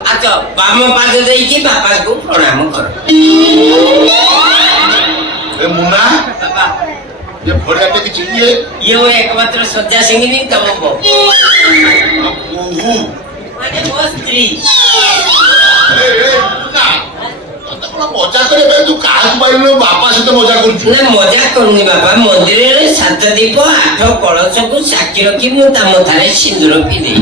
ଆଚ୍ଛା ବାମ ପାଦ ଦେଇକି ବାପାକୁ ପ୍ରଣାମ କର। ଏ ମୁନା ବାପା ये भड़ियाटे की चाहिए ये वो एकमात्र सज्जा सिंगिनी तम बहू ओहो माने वो स्त्री ए मुना तब मजा करे बे तू काज पाइलो बापा से तो मजा करछु ना मजा करूनी बाबा मंदिर रे सात दीप आठ कलश को साक्षी रखी मु ता मथारे सिंदूर पिदे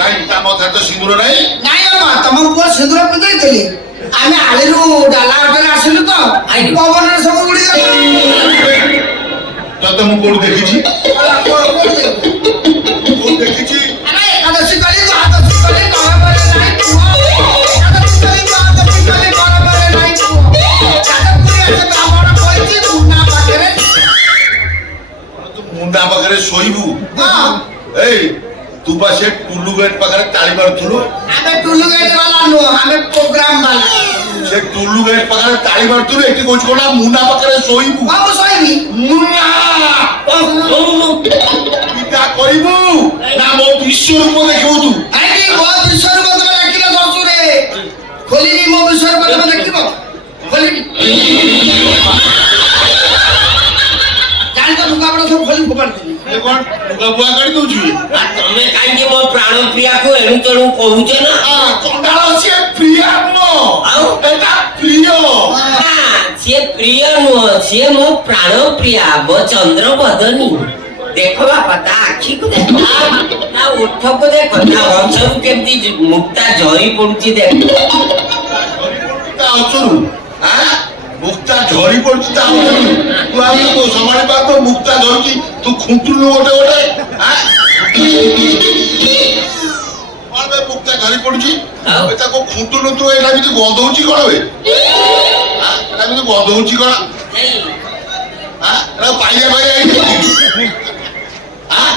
काई ता मथा तो सिंदूर नाही ନାଇଁ ମାମା ତମ ପୁଅ ସିନ୍ଦୁର ପିନ୍ଧେଇଥିଲି ଆମେ ଆଳିରୁ ଡାଲା ଉପରେ ଆସିଲୁ ତ ପବନରେ ସବୁ ଉଡି तो मु कोड देखिछि कोड देखिछि ଆମେ ଏକାଦଶୀ କଲି ଦ୍ୱାଦଶୀ କଲି ନଭେମ୍ବରରେ ନାହିଁ ପୁଅ ଏକାଦଶୀ କଲି ଦ୍ୱାଦଶୀ କଲି ନଭେମ୍ବରରେ ନାହିଁ ପୁଅ ଯାଜପୁରୀ ଆସେ ବ୍ରାହ୍ମଣ କହିଛି ମୁନା ପାଖରେ तू मुंडा पाखरे सोइबू ହଁ ए तू पासे टुल्लू गेट पाखरे ताली मारथुलो ଆମେ ଟୁଲୁ ଗେଟ୍ ବାଲା ନୁହଁ ଆମେ ପ୍ରୋଗ୍ରାମ ବାଲା से टुल्लू गेट पाखरे ताली मारथुलो एठी कोच कोना मुंडा पाखरे सोइबू ହଁ ମୁଁ ଶୋଇବି मुन्ना पिता कइबू ना मो विश्व रूप देखिबू तू ଆଇକି ମୋ ବିଶ୍ୱରୂପ ତମେ ଦେଖିଲ ଶ୍ୱଶୁରେ ଖୋଲିବି ମୋ ବିଶ୍ୱରୂପ ତମେ ଦେଖିବ ଖୋଲିବି ଜାଣିଛ ଲୁଗାପଟା ସବୁ ଖୋଲି ଫୋପାଡ଼ି ଦେବି ए कोन लुगा बुआ करी दउछु आ तमे काई के मो प्राण प्रिया को एणु तेणु कहूछ ना आ चंडाल से प्रिया मो आउ एटा प्रिय से प्रिय नुह से मो प्राण प्रिया मो चंद्र बदनी देखो बापा ता आखी को देखो ता ओठ को देखो ता हंसरू केमती मुक्ता झरी पडुची देखो ता अचरू हां मुक्ता झरी पड़छि ता अचरू तू आमे तो समाଳି पा तो मुक्ता झरछि तू खुंटुलु गोटे गोटे हां मारबे मुक्ता झरी पड़छि आउ। एता को खुंटुलु तू एला भी गंध होछि कोन बे हां एला भी गंध होछि कोन नहीं हां एला पाइया भाई आई हां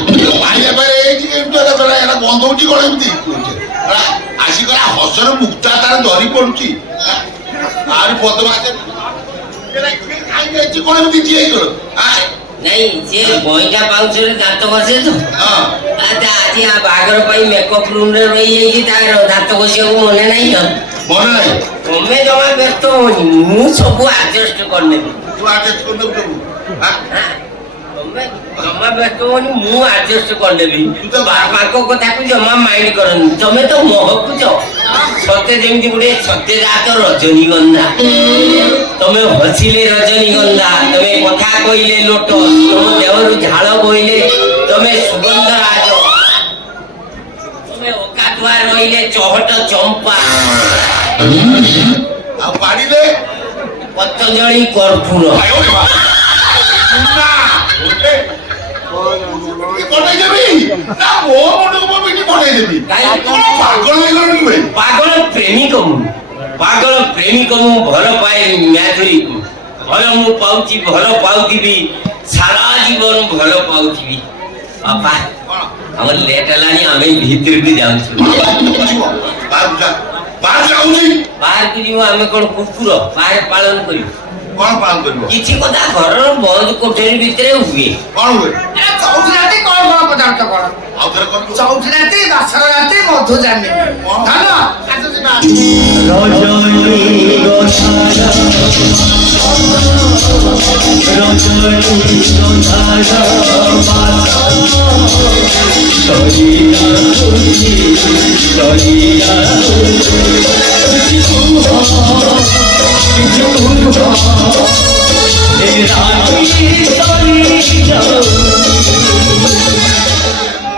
पाइया भाई आई कि एमतो एला एला गंध होछि कोन एमती आसी करा हसर मुक्ता तार धरी पड़छि आर पदवाचे एला खाइ जाछि कोन एमती जिए कर हां नहीं से बइटा पाउछ रे दांत बसे तो हां आजा आज आ बागर पई मेकअप रूम रे रही जाई तार दांत बसिया को मने नहीं तो मन नाही तमे जमा व्यस्त होनी मु सब एडजस्ट करने तू आके कोन दउ हां तमे जमा व्यस्त होनी मु एडजस्ट कर देबी तू तो बापा को कथा को जमा माइंड करनी तमे तो महकु जो सत्य जेमती गुडे सत्य जात रजनीगंधा तमे हसिले रजनीगंधा तमे कथा कइले लोटस तम देवरु झाळ बइले तमे सुगंध राज तमे ओकाटुआ रहिले चहट चंपा आ पाडीले पतंजलि कर्पूर आयो रे बा मुन्ना ओके कोटाई देबी ना मो मुंड को बिटी कोटाई देबी काई पागल नहीं करनी बे पागल प्रेमिक मु भल पाए म्याथुरी को भल मु पाउची भल पाउथिबी सारा जीवन भल पाउथिबी बापा हमर लेट हलानी आमे भीतर भी जाउछु बाहर जाउछी बाहर की जीव आमे कोन कुकुर बाहर पालन करी कोन पालन करबो किछि कथा घर बंद कोठरी भितरे हुए कोन हुए ଚଉଠି ରାତି କଣ କଣ ପଦାର୍ଥ କଣ ଆଉ ଥରେ कोन ଚଉଠି ରାତି ବାସର ରାତି ମଧୁ ଜାନି ଧନ ଆସ ଯିବା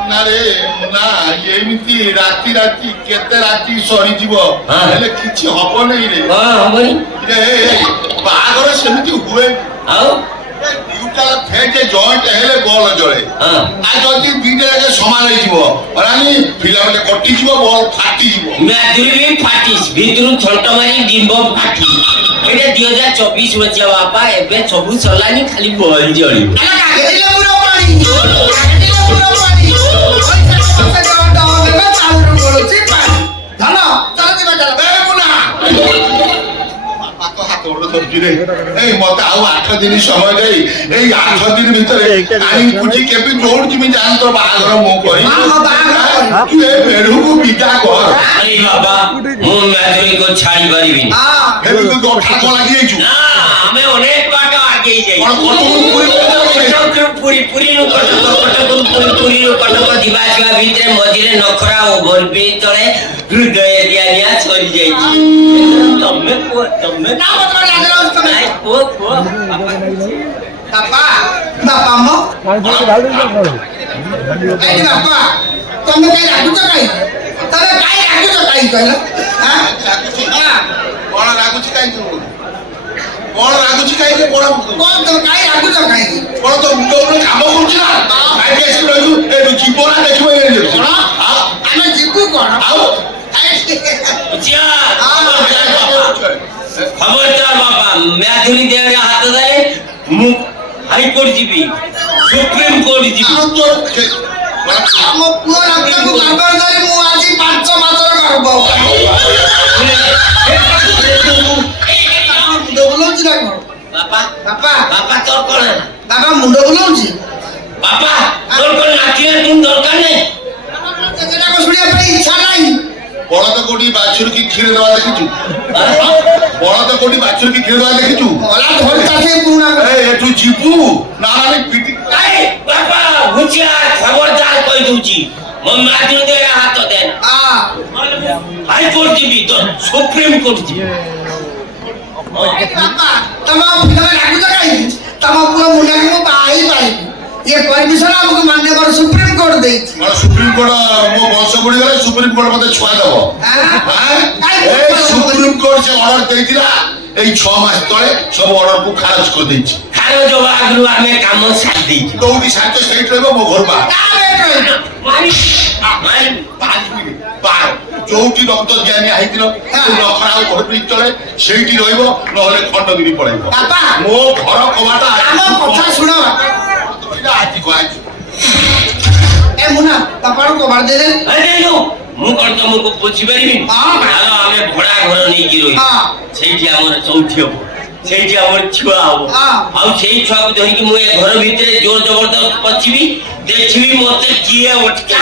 ना रे ना एमिति राती राती केते राती सरी जीव हाँ। हेले किछि हबो नै रे हां हमनी बागर सेमिति हुए आओ ड्यूटा फेजे जॉइंट हेले बॉल जळे हां आ जदी दिने लगे समान होई जीव अरानी फिलामेंट कटि जीव बॉल फाटी जीव म्याथुरी भी फाटिस भितरु छोट मारी डिंब फाटी एटा 2024 बचिया बापा एबे सबु सलानी खाली बॉल जळी ଆଲା କାଗେଦିଲେ ପୁରା ପାଣି କାଗେଦିଲେ ପୁରା ପାଣି ପଇସା ପଇସା ଡ ନେବେ ଚାଉରୁ ଗଳୁଛି ପାଣି ଧନ ଚାଲ ଯିବା ଚାଲ ए मुना बापा हाथ ओड़ धरछि रे ए मते आउ 8 दिन समय देई एई 8 दिन भितरे आई पुजी केबी जोड़ जिमि जान तो बागर मो करी ହଁ ବାହାଘର କରିବି। ତୁ ଏ ମେଢକୁ ବିଦା କର। ଆରେ ବାବା ମୁଁ ମାଧୁରୀକୁ ଛାଡ଼ି ପାରିବିନି। ହଁ ଏବେ ତୁ ଗଠା କଣ ଲାଗିଯାଇଛୁ? ନା ଆମେ ଅନେକ ବାଟ ଆଗେଇ ଯାଇ କଣ କଟକରୁ ପୁରୀ କଟକରୁ ପୁରୀରୁ କଟକ କଟକରୁ ପୁରୀରୁ କଟକ ଯିବା ଆସିବା ଭିତରେ ମଝିରେ ନଖରା ଓଭରବ୍ରିଜ ତଳେ ହୃଦୟ ଦିଆନିଆ ସରିଯାଇଛି। ତମେ କୁହ ତମେ ନା ମତେ ଲାଜ ଲାଗୁଛି ତମେ। ନାଇଁ, କୁହ କୁହ ବାପା ବାପା ମ ଏଇଠି ବାପା ତମେ କାଇଁ ରାଗୁଛ କାଇଁ? ତମେ କାଇଁ ରାଗୁଛ କାଇଁ କହିଲ? ଆଁ? ରାଗୁଛି? ହଁ। କଣ ରାଗୁଛି କାହିଁକି? କଣ ରାଗୁଛି କାହିଁକି? କଣ କଣ ତମେ କାଇଁ ରାଗୁଛ କାହିଁକି? କଣ ତୋ ମୁଣ୍ଡ ଉପରେ କାମ କରୁଛି ନା? କାହିଁକି ଆସିକି ରହିଛୁ? ଏଠୁ ଯିବ ନା ଦେଖିବ ଏ କଣ? ଆମେ ଯିବୁ କଣ? ଆଉ ଝିଅ, ଖବରଦାର ବାବା ମାଧୁରୀ ଦେହରେ ହାତ ଦେଲେ ମୁଁ ହାଇକୋର୍ଟ ଯିବି ସୁପ୍ରିମକୋର୍ଟ ଯିବି। ଆମ ପୁଅ ରକ୍ତକୁ ଗର୍ଭ ଧରି ମୁଁ ଆଜି 5 ମାସର ଗର୍ଭ। ମୁଣ୍ଡ ବୁଲଉଛି ନା କଣ? ବାପା ବାପା ବାପା ତୋର କଣ ହେଲା? ବାପା ମୁଣ୍ଡ ବୁଲଉଛି। ବାପା ତୋର କଣ ନାଚିବା ତୁମ ଦରକାର ନାହିଁ? ସେଟାକୁ ଶୁଣିବା ପାଇଁ ଇଚ୍ଛା ନାହିଁ। ବଳଦ କୋଉଠି ବାଛୁରୀ କି କ୍ଷୀର ଦେବା ଦେଖିଛୁ? ବଳଦ କୋଉଠି ବାଛୁରୀ କି କ୍ଷୀର ଦେବା ଦେଖିଛୁ? ଗଲା ଧରିତା ସେ ପୁରୁଣା ଏଠୁ ଯିବୁ ନା ଆମେ ପିଟି ନାଇଁ ବାପା ହୁସିଆର ଖବରଦାର କହିଦଉଛି ମୋ ମାଧୁରୀ ଦେହରେ ହାତ ଦେ ହାଇକୋର୍ଟ ଯିବି ତ ସୁପ୍ରିମକୋର୍ଟ ଯିବି। ବାପା ତମେ ରାଗୁଛ କାହିଁକି? ତମ ପୁଅ ମୁଣ୍ଡାକୁ ମୁଁ ବାହା ହେଇପାରିବି। ଇଏ ପରମିଶନ ଆମକୁ ମାନ୍ୟବର ସୁପ୍ରିମକୋର୍ଟ ଦେଇଛି। କଣ ସୁପ୍ରିମକୋର୍ଟ ମୋ ବଂଶ ବୁଡିଗଲେ ସୁପ୍ରିମକୋର୍ଟ ମତେ ଛୁଆ ଦବ? ସୁପ୍ରିମକୋର୍ଟ ସେ ଅର୍ଡର ଦେଇଥିଲା ଏଇ 6 ମାସ ତଳେ ସବୁ ଅର୍ଡରକୁ ଖାରଜ କରିଦେଇଛି। ଖାରଜ ହବା ଆଗରୁ ଆମେ କାମ ସାରି ଦେଇଛୁ। କୋଉଠି ସାହାଯ୍ୟ ସେଇଠି ରହିବ ମୋ ଘର ବା ଯୋଉଠି ରକ୍ତ ଦିଆନିଆ ହେଇଥିଲ ନଖରା ଆଉ ଘର ତଳେ ସେଇଠି ରହିବ, ନହେଲେ ଖଣ୍ଡଗିରି ପଳେଇବ। ବାପା ମୋ ଘର କବାଟ ଆମ କଥା ଶୁଣ। ଆଜି ଆଜି ଏ ମୁନା ବାପାକୁ କବାଟ ଦେଲେ। ମୁଁ କଣ ତମକୁ ବୁଝିପାରିବି? ହଁ। ଚାଲ ଆମେ ଭଡା ଘର ନେଇକି ରହିବୁ। ହଁ। ସେଇଠି ଆମର ଚୌଠି ହବ, ସେଇଠି ଆମର ଛୁଆ ହବ। ହଁ। ଆଉ ସେଇ ଛୁଆକୁ ଧରିକି ମୁଁ ଏ ଘର ଭିତରେ ଜୋର ଜବରଦସ୍ତ ପଶିବି, ଦେଖିବି ମତେ କିଏ ଅଟକା।